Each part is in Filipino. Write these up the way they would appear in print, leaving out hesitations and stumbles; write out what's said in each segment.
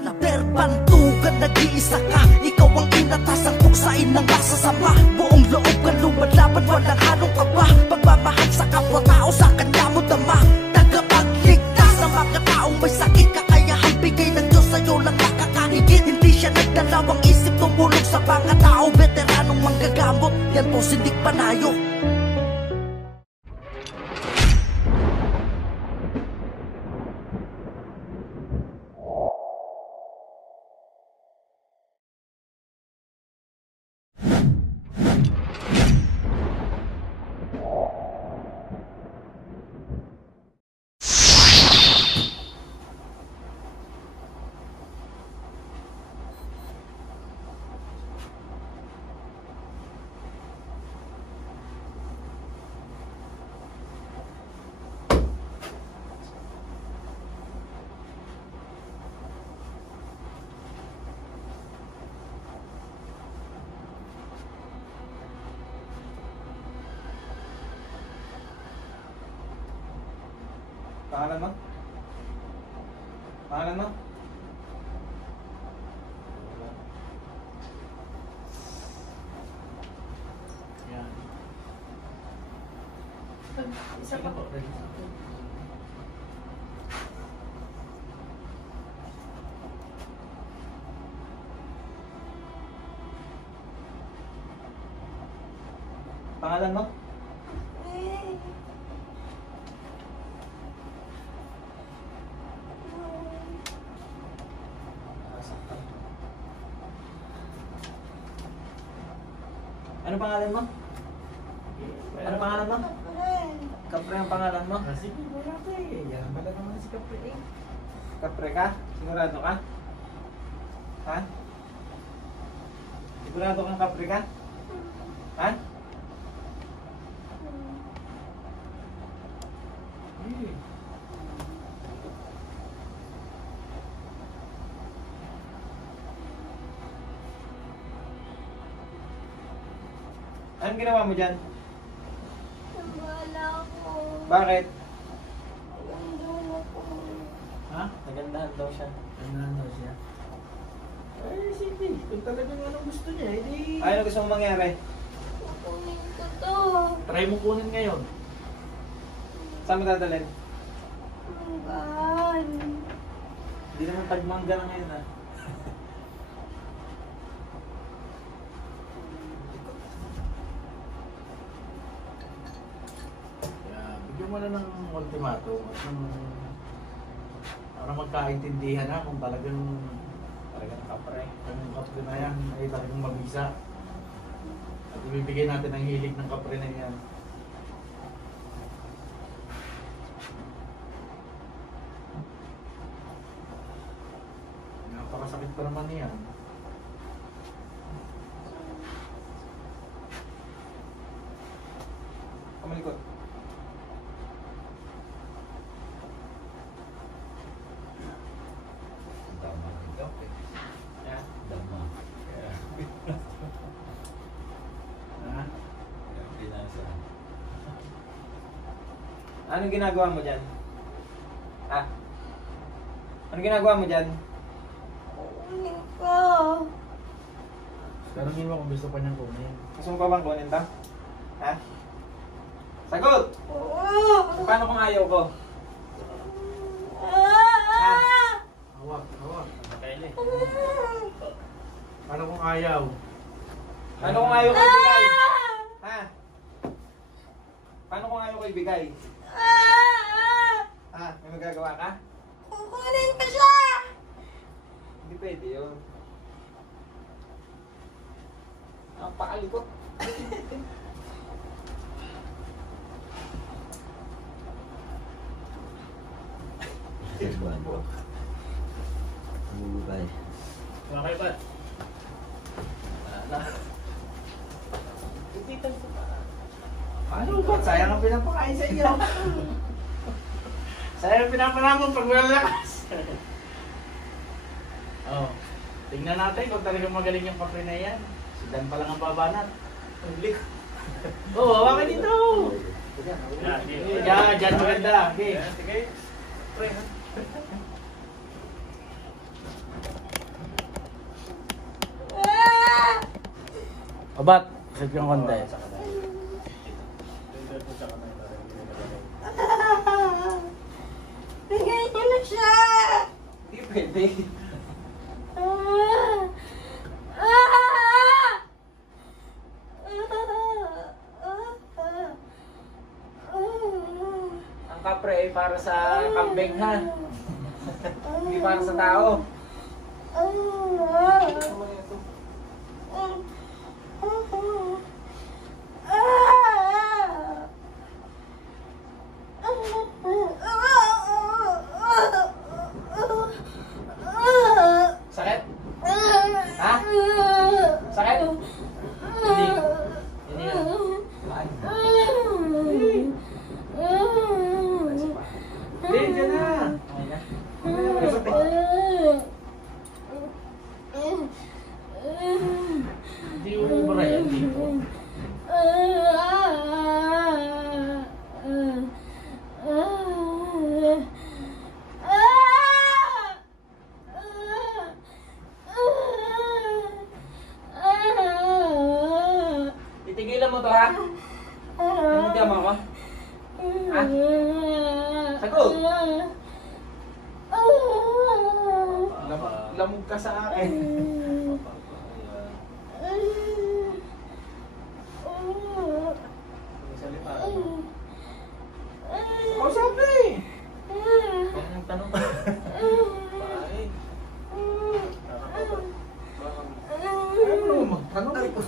bala perbantugan, nag-iisa ka. Ikaw ang inatasan, tuksain ng masasama. Buong loob ka lumalaban, walang halong kaba. Pagmamahal sa kapwa-tao, sa kanya mo dama. Tagapagligtas ng mga taong may sakit, kakayahan bigay ng Diyos sa'yo lang nakakahigit. Hindi siya nagdalawang isip, tumulong sa mga tao. Veteranong manggagamot, yan po si Nick Panayo. Pangalan mo? Pangalan mo? Yan. Isa pa po. Pangalan mo? Ano pangalan mo? Ano pangalan mo? Kapre ang pangalan mo? Sige, wala ka eh. Yan pala naman si Kapre eh. Kapre ka? Sigurado ka? Ha? Sigurado kang kapre ka? Ha? Eh. Anong ginawa mo dyan? Wala ko. Bakit? Nandun ako. Ha? Nagandahan daw siya. Ano daw siya? Eh, sige. Kung talagang anong gusto niya, edi... Ano gusto mong mangyari? Kukunin ko to. Try mo kunin ngayon. Saan mo dadalhin? Hanggan. Hindi naman tagmangga na ngayon ha. Bigyan mo na ng ultimatum at ng para magkaintindihan na kung talagang kapre. ang kapre na yan ay talagang mabisa. At ibibigay natin ang hilig ng kapre na yan. Napakasakit pa naman yan. Kamalikot. Ha? Anong ginagawa mo dyan? Ha? Anong ginagawa mo dyan? Kukunin ko. Tanungin mo kung gusto pa niyang kunin. Gusto mo pa bang kunin to? Ha? Sagot! Oo. Paano kung ayaw ko? Hawak, hawak. Paano kung ayaw? Paano kung ayaw ko ibigay? Ha? Paano kung ayaw ko ibigay? Ha? May magagawa ka? Kukunin ko siya. Hindi pwede yun. Ang pakalikot. Bumubay. Wala kayo ba? Ano ba? Sayang ang pinapakain sa inyo. Sayang ang pinapanamon pag wala lakas. Oh, tingnan natin kung talagang magaling yung kapre na yan. Si Dan pa lang ang babanat. Ulit. Oh, hawakan dito. Yan, dyan maganda. Okay. Sige. Pre, ha? Abat, sit kang konti. Bigay niyo na siya! Hindi pwede. Ang kapre ay para sa kambing ha. Hindi para sa tao. Sakit? Ha? Sakit? Hindi. Hindi na. Hindi, dyan na. Okay na. Hindi umubra yan dito. Titigilan mo to ha? Hindi mo ako? Ha? Sagot! Lamog ka sa akin. O sabi! Ang tanong ba? Ano mo? Tanong ko.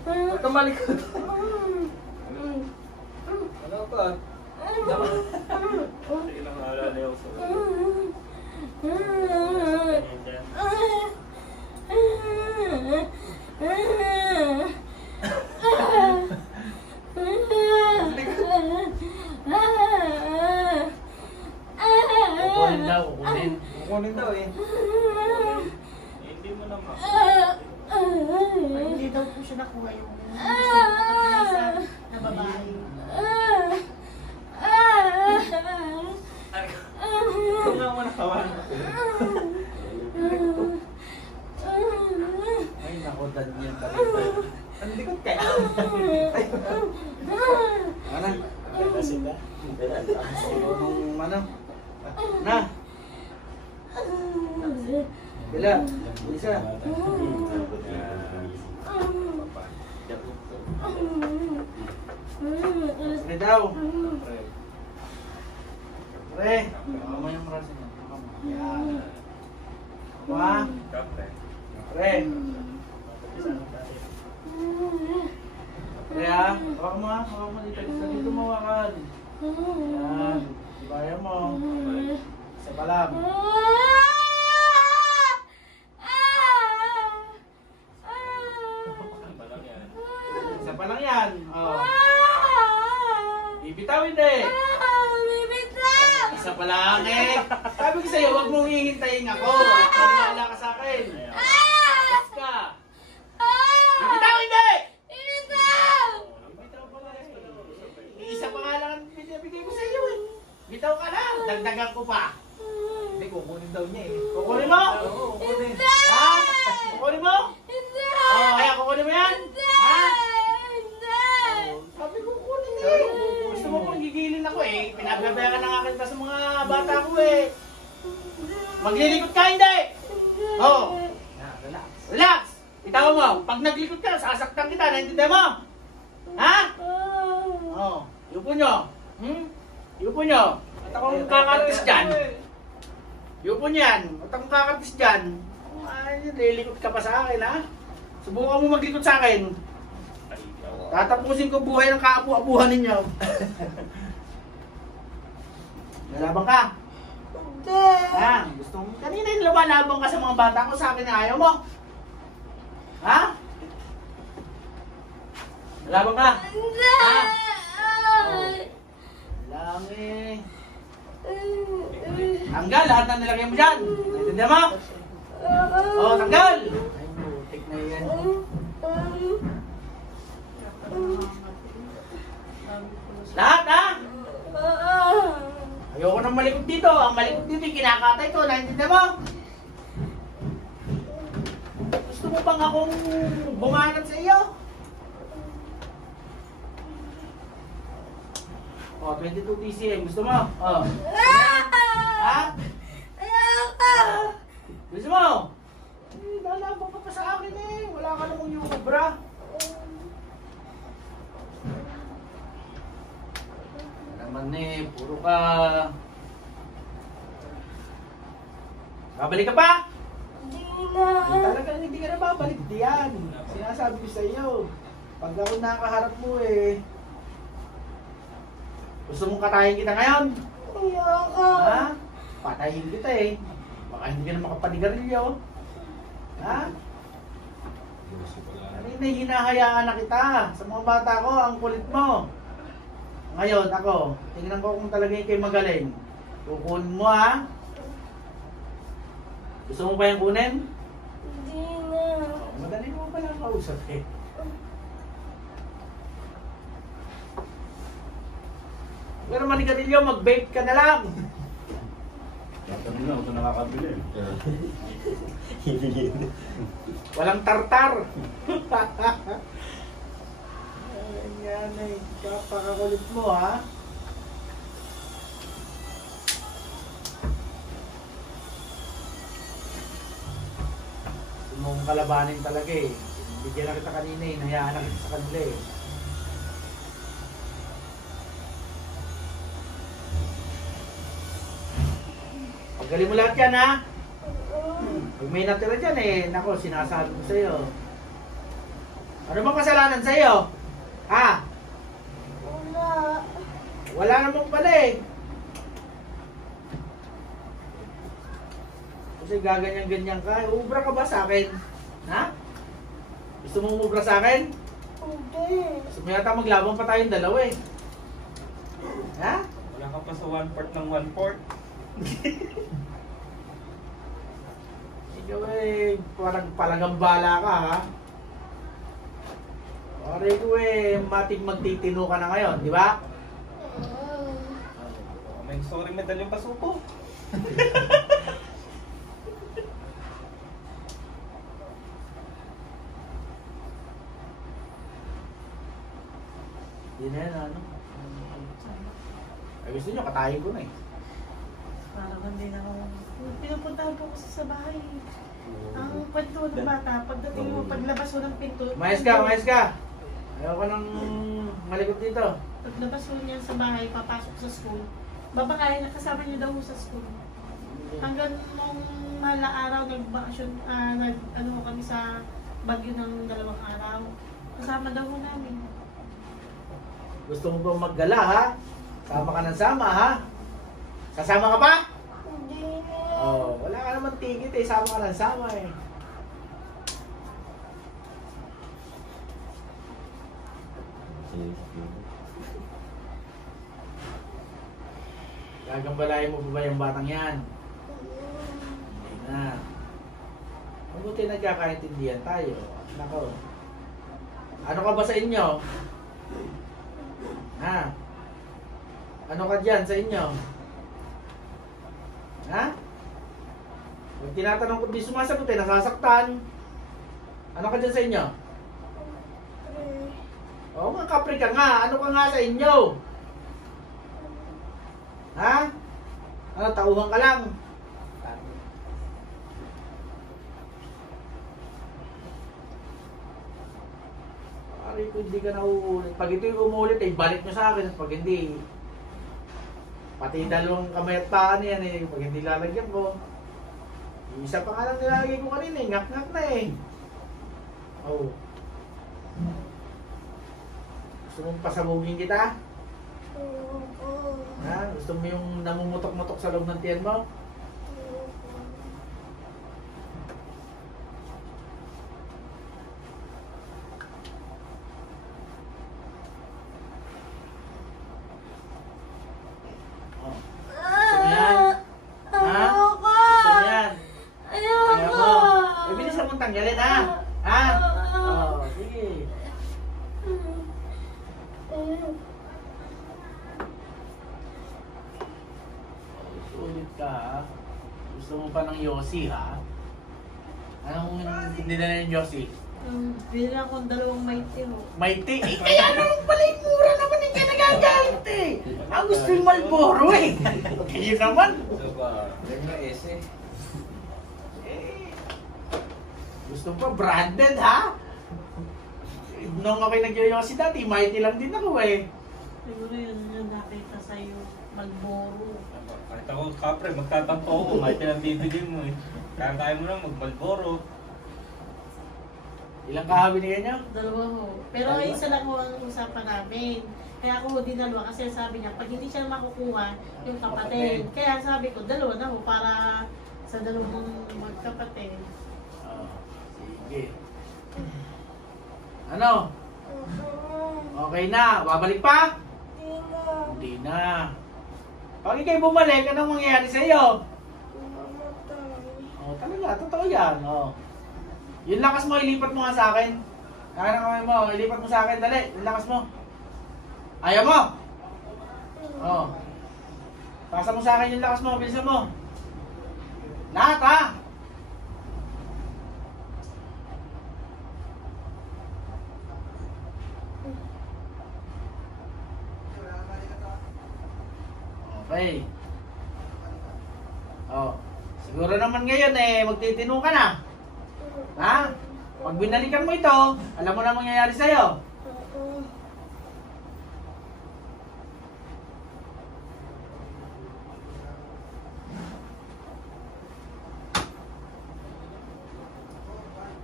Ba't tumalikod? Ano ba? Ilang alala yung sa Kukunin daw, kukunin. Kukunin daw eh. hindi mo naman. Hindi daw po siya nakuha yung na babae. Ito nga mo nakawan ako. Ay, naku, Daniel talaga. Ang likod kaya. Ano? Ganda sila. Nung ano? Na! Bila, isa. Sige daw. Pre, mamaya yung marasin niya. Yan. Ama. Kapre. Pre. Pre ha. Hawak mo ha. Hawak mo dito. Dito mo hawakan. Yan. Ibaya mo. Isa pa lang. Parang yan. Isa pa lang yan. Oh. Ibitaw hindi. Isa pa lang eh. Sabi ko sa'yo, huwag mong hihintayin ako. At maniwala ka sa akin. Yes ka. Ibitaw hindi. Ibitaw pa lang eh. Isa pa nga lang ang binibigay ko sa iyo eh. Bitaw ka lang. Dagdagan ko pa. Hindi, kukunin daw niya eh. Kukunin mo? Oo, kukunin. Ha? Kukunin mo? Oh, kaya kukunin mo yan? Ha? Sabi ko kukunin eh. Gusto mo kong gigilin ako eh. Pinagbabayaran na nga kita sa mga bata ko eh. Maglilikot ka hindi? Oh. Relax. Relax! Itaw mo, pag naglikot ka, sasaktan kita, naintindihan mo? Ha? Oh, yupo nyo. Yupo nyo. At akong kakartis dyan. Yupo nyo yan. At akong kakartis dyan. Ay, lilikot ka pa sa akin, ha? Subukan mo maglikot sa akin. Tatapusin ko buhay ng kaapu-apuhan ninyo. Nalabang ka? Ha? Gusto mo? Kanina yung lumalabang ka sa mga bata ko, sa akin na ayaw mo. Ha? Nalabang ka? Ha? Lang eh. Tanggal lahat ng nilagay mo dyan. Naintindihan mo? Oo, tanggal. Ay, butik na yan. Lahat ha? Ayoko nang malikot dito. Ang malikot dito yung kinakatay ko. Naintindihan mo? Gusto mo bang akong bumanat sa iyo? Oh, 22 TCM. Gusto mo? Oh. Ha? Ayoko! Gusto mo? Eh, lalaban ka pa sa akin eh. Wala ka namang yung obra. Naman eh, puro ka. Babalik ka pa? Hindi Eh, na. talagang hindi ka na babalik diyan. Sinasabi ko sa iyo. Pag ako nakaharap mo eh. Gusto mong katayin kita ngayon? Ayoko! Ha? Patayin kita eh. Baka hindi ka na makapanigarilyo. Ha? Kanina hinahayaan na kita. Sa mga bata ko, ang kulit mo. Ngayon, ako, tingnan ko kung talaga yung kayo magaling. Kukunin mo ha? Gusto mo ba yung kunin? Hindi na. Oh, madali mo pala kausap eh. Pero manigarilyo, mag-vape ka na lang. Tatanong na, ito nakakabili. Walang tartar. Ayan eh, kapakakulit mo ha. Gusto mong kalabanin talaga eh. Bigyan na kita kanina eh, nahayaan na kita sa kanila eh. Paggaling mo lahat yan ha. Pag may natira dyan eh, nako, sinasabi ko sa'yo. Ano bang kasalanan sa'yo? Ha? Wala. Wala namang pala eh. Kasi gaganyan-ganyan ka. Ubra ka ba sa akin? Ha? Gusto mo umubra sa akin? Hindi. Gusto mo yata maglabang pa tayong dalawa eh. Ha? Wala ka pa sa 1/4 ng 1/4. Ikaw eh, parang palagambala ka ha. Pare ko eh, matig magtitino ka na ngayon, di ba? May sorry medal yung pasuko. Hindi na yan, ano? Ay, gusto nyo, katayin ko na eh. Parang hindi na ako. Pinupuntahan po kasi sa bahay. Ang kwento ng bata, pagdating mo, paglabas mo ng pinto. Umayos ka, umayos ka! Ayaw ko nang malikot dito. Paglabas mo niya sa bahay, papasok sa school. Babakayan na kasama niyo daw sa school. Hanggang nung mahal na araw, nag-bakasyon, ano kami sa Baguio ng 2 araw. Kasama daw mo namin. Gusto mo bang maggala ha? Sama ka ng sama ha? Sasama ka pa? Hindi na. Oh, wala ka naman tigit eh, sama ka ng sama eh. Gagambalayan mo pa ba yung batang yan? Hindi na. Mabuti nagkakaintindihan tayo. Nako. Ano ka ba sa inyo? Ha? Ano ka dyan sa inyo? Ha? Pag tinatanong ko, di sumasagot eh, nasasaktan. Ano ka dyan sa inyo? Oo, mga kapre ka nga. Ano ka nga sa inyo? Ha? Ano, tauhan ka lang? Pari ko hindi ka na uulit. Pag ito yung umulit, eh, balik nyo sa akin. At pag hindi, pati dalawang kamay at paan yan eh. Pag hindi lalagyan ko, isa pa nga lang nilalagay ko kanina eh. Ngak-ngak na eh. Oh. Gusto mong pasabugin kita? Ha? Gusto mo yung namumutok-mutok sa loob ng tiyan mo? Oh. Gusto mo yan? Ha? Gusto mo yan? Ayaw mo? Eh, bilisan mong tanggalin ha? Ha? Oh, sige. Ulit ka ha? Gusto mo pa ng Yossi ha? Anong dinala yung Josie? Bilang akong 2 Mighty ho. Mighty? Eh, kaya naman pala yung mura naman yung kaya nagagamit eh. Ang gusto yung Marlboro eh. Kayo naman. Gusto pa branded ha? Nung ako'y nag-yoyosi dati, Mighty lang din ako eh. Siguro yun yung nakita sa'yo, Marlboro. Kahit ako, kapre, magtatampo ako. Kahit lang bibili mo eh. Kaya mo lang mag-Malboro. Ilang kahabi niya niyo? 2 ho. Pero isa lang ho ang usapan namin. Kaya ako dinalawa kasi sabi niya, pag hindi siya makukuha, yung kapatid. Kaya sabi ko, 2 na ho para sa 2 magkapatid. Sige. Ano? Okay na. Babalik pa? Hindi na. Pag ikay bumalik, anong mangyayari sa iyo? Oh, talaga, totoo yan. Oh. Yung lakas mo, ilipat mo nga sa akin. Kaya na kamay mo, ilipat mo sa akin, dali. Yung lakas mo. Ayaw mo? Oh. Pasa mo sa akin yung lakas mo, bilisan mo. Lahat ha? Okay. Oh. Siguro naman ngayon eh, magtitino ka na. Ha? Pag binalikan mo ito, alam mo na mangyayari sa'yo.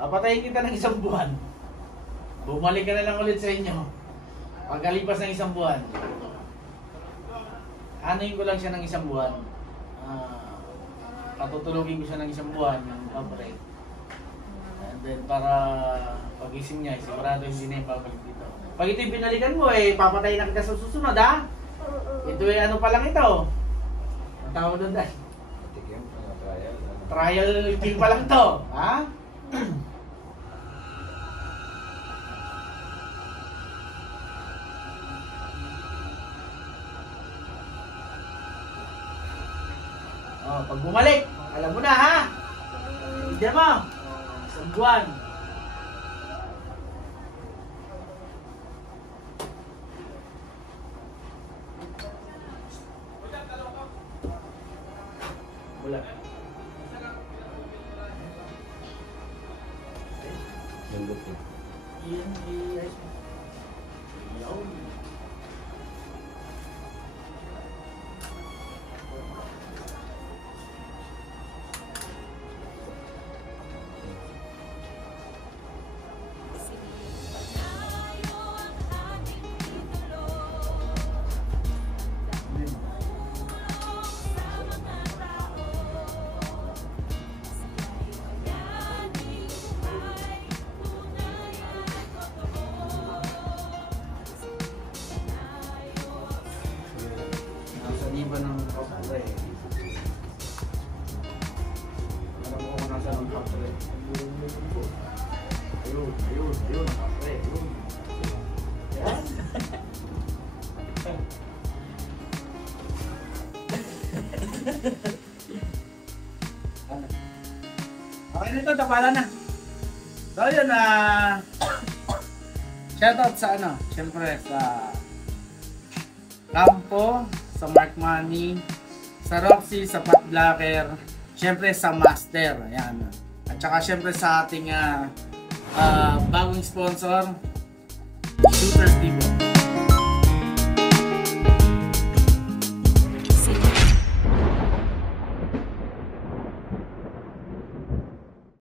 Papatayin kita ng 1 buwan. Bumalik ka na lang ulit sa inyo. Pagkalipas ng 1 buwan. Anuin ko lang siya ng 1 buwan. Patutulogin ko siya ng 1 buwan yung operate. And then para pagising niya, sigurado hindi na yung babalik dito. Pag ito yung binalikan mo eh, papatayin na kita sa susunod ha? Ito eh ano pa lang ito? Ang tawag doon dahil? Trial kill pa lang to. Ha? Oh, pag bumalik, alam mo na ha? Hindi mo. 1 buwan. Wala. Iyan, iyan. Iyan. Iba ng kapre. Alam mo kung nasa ng kapre. Ayun, ayun, ayun, kapre, ayun. Yan. Okay na ito, tapala na. So yun, shoutout sa ano, syempre sa Campo, sa Mark Money, sa Roxy, sa Pat Blacker, syempre sa Master, ayan. At saka syempre sa ating bagong sponsor, Shooter Tibo.